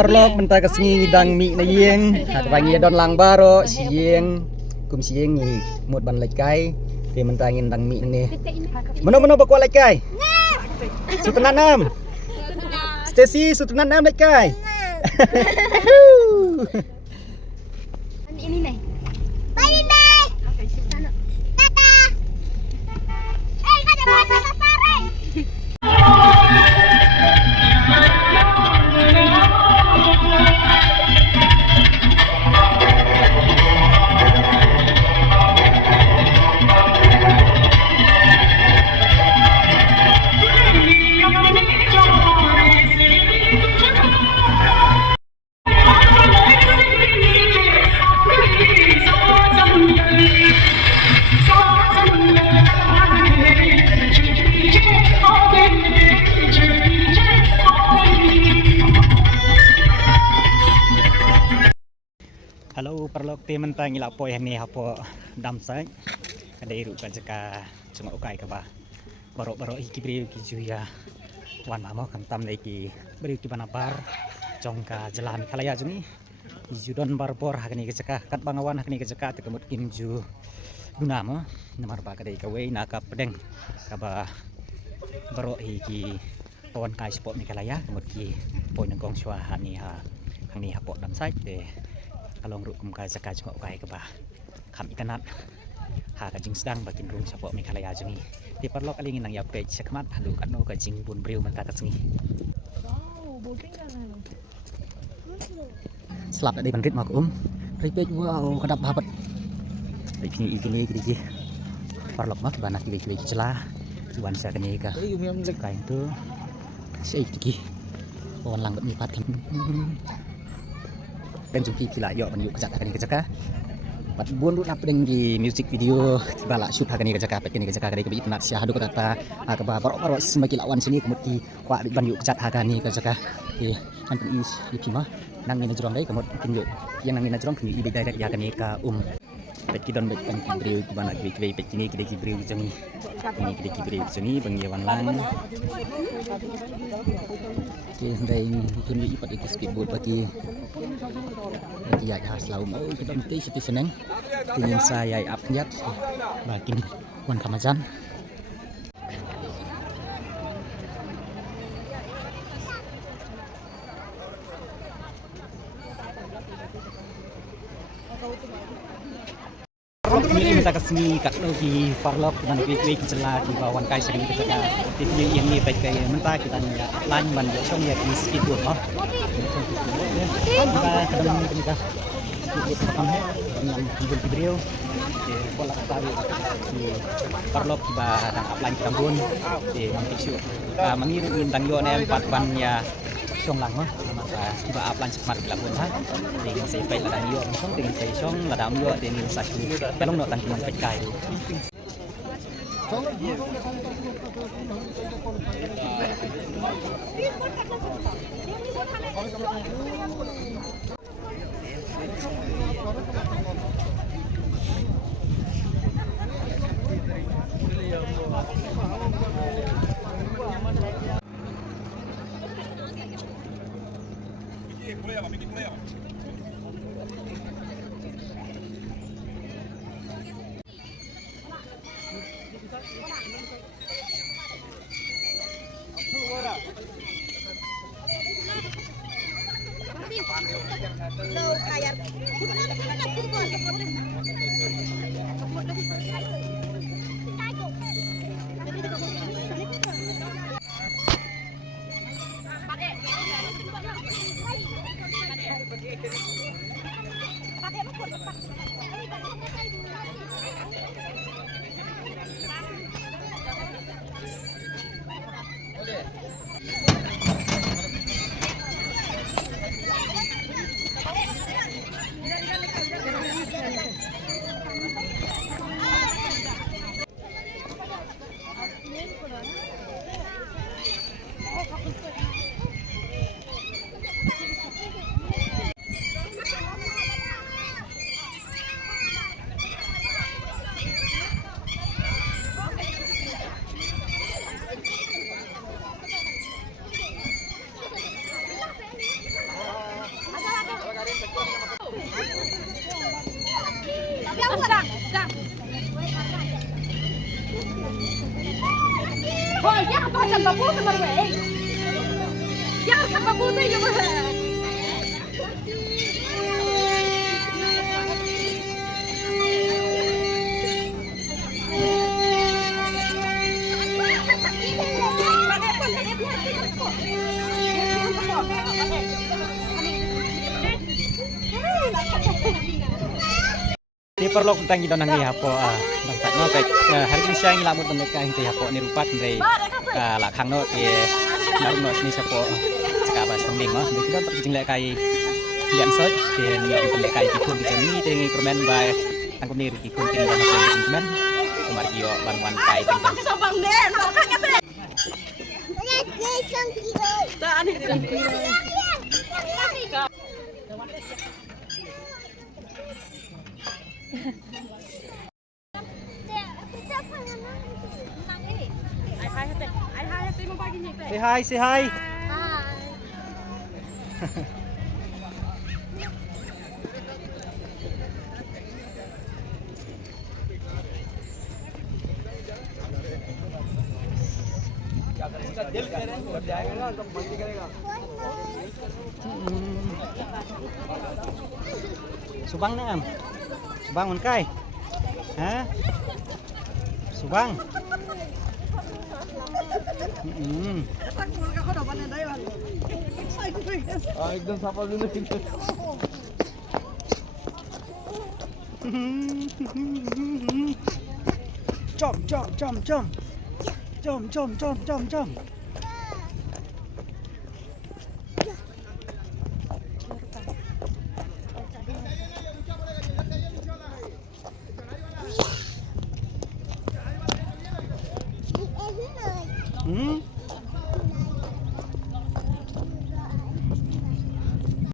Parlok mentah kesengi dang mi na yeng, hak wangi don lang baro sieng, kum sieng ni mut ban lekai, te mentah ngin dang mi ni. Mana bakwa lekai? Sutunan nam. Stacy sutunan nam lekai. Ini nih. Bye bye. Tata. Kada bahasa pare. Halo parlok te mentah ngila poi hani hapo dam sai. Kada iru ka jaka cuma ukai ka ba. Barok iki bri ki juya. Wan mamo kan tam lagi beri ki banapar jongka jalan kalaya juni. Judon barbor hakni ka jaka kat bangawan hakni ka jaka te kemut kimju gunamo namar ba kada ka we na ka pedeng ka ba barok iki pon kai sport ni kalaya kemut ki poi nangkong shwa hani hapo dam sai te kalong ru kum kai jaka jong ukai ka ba. Kam ikanat ha ka jing sedang bakin rung sapo mi kalaya juni. Di parlok alingin nang ya page sakmat halu kan no ka jing bun briu man ka sengi. Slap dari bandrit mak repeat wow kadap habat. Ini gini parlok mak banak kili celah tuan sa kani ka. Kain tu sei tiki. Pon lang mi pat dan jumpi kila yo menyu kejaka kani kejaka. Pat buon ru nap deng di music video bala shoot hakani kejaka pet kani kejaka kani kebi nat sia hadu kata ka ba barok semaki lawan sini kemuti kwa banyu kejak hakani kejaka. Anten is yipima nang ni najrong dai kemut kinjo yang nang ni najrong kini ibe dai ya kani ka pet kidon bet kan kibriu ki bana kwi pet kini kide kibriu jangi ini kide kibriu jangi bangyawan lang. Dai kini ipat itu speedboat bagi ya selalu mau kita mesti siti seneng ingin saya upnyat bakin wan kamajan ini minta kesini kat di parlok dan kue celah di bawah kai sering kita di video yang ini baik kayak mentah kita nih lain ban song ya di speedboat oh kita kadang kita speedboat pertama yang timbul di beliau di pola tahu di parlok di bawah upline kita pun di mangkisyu mengirim bintang yo nih 4 ban ya song lang mah di bawah upline semat kita pun ha dengan saya baik ladang yo song dengan saya song ladang yo dengan saya pelong no tan kiman pekai Low kayak. Thôi, nhắc tôi chẳng có bút mà vậy. Nhắc chẳng có bút đi mà. Di perlu tentang itu nanti hapo dapat no baik hari ini siang lamut mereka yang hapo ni rupat dari lah kang no di dalam no sini hapo jika bahas pembing no di kita pergi lek kai dian soj di ni lek kai ikut di sini di permen bay tangkum ni ikut di dalam permen kemar iyo ban kai tentang say hi Subang na am. Subang man kay. Ha? Subang. एकदम सफल हुनु Chom chom chom chom. Chom chom chom chom chom. Hmm?